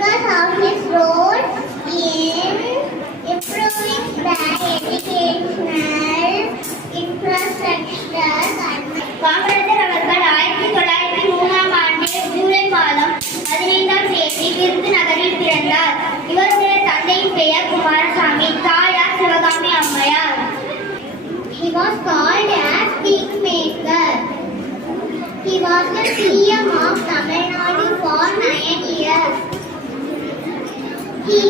because of his role in improving the educational infrastructure. Kamarajar அவர்கள் 1903ஆம் ஆண்டு ஜூலை மாதம் 15ஆம் தேதி விருதுநகரில் பிறந்தார். இவருடைய தந்தையின் பெயர் குமாரசாமி, தாயார் சிவகாமி அம்மையார். He was called as Kingmaker. He was the CM of Tamil Nadu for 9 years. He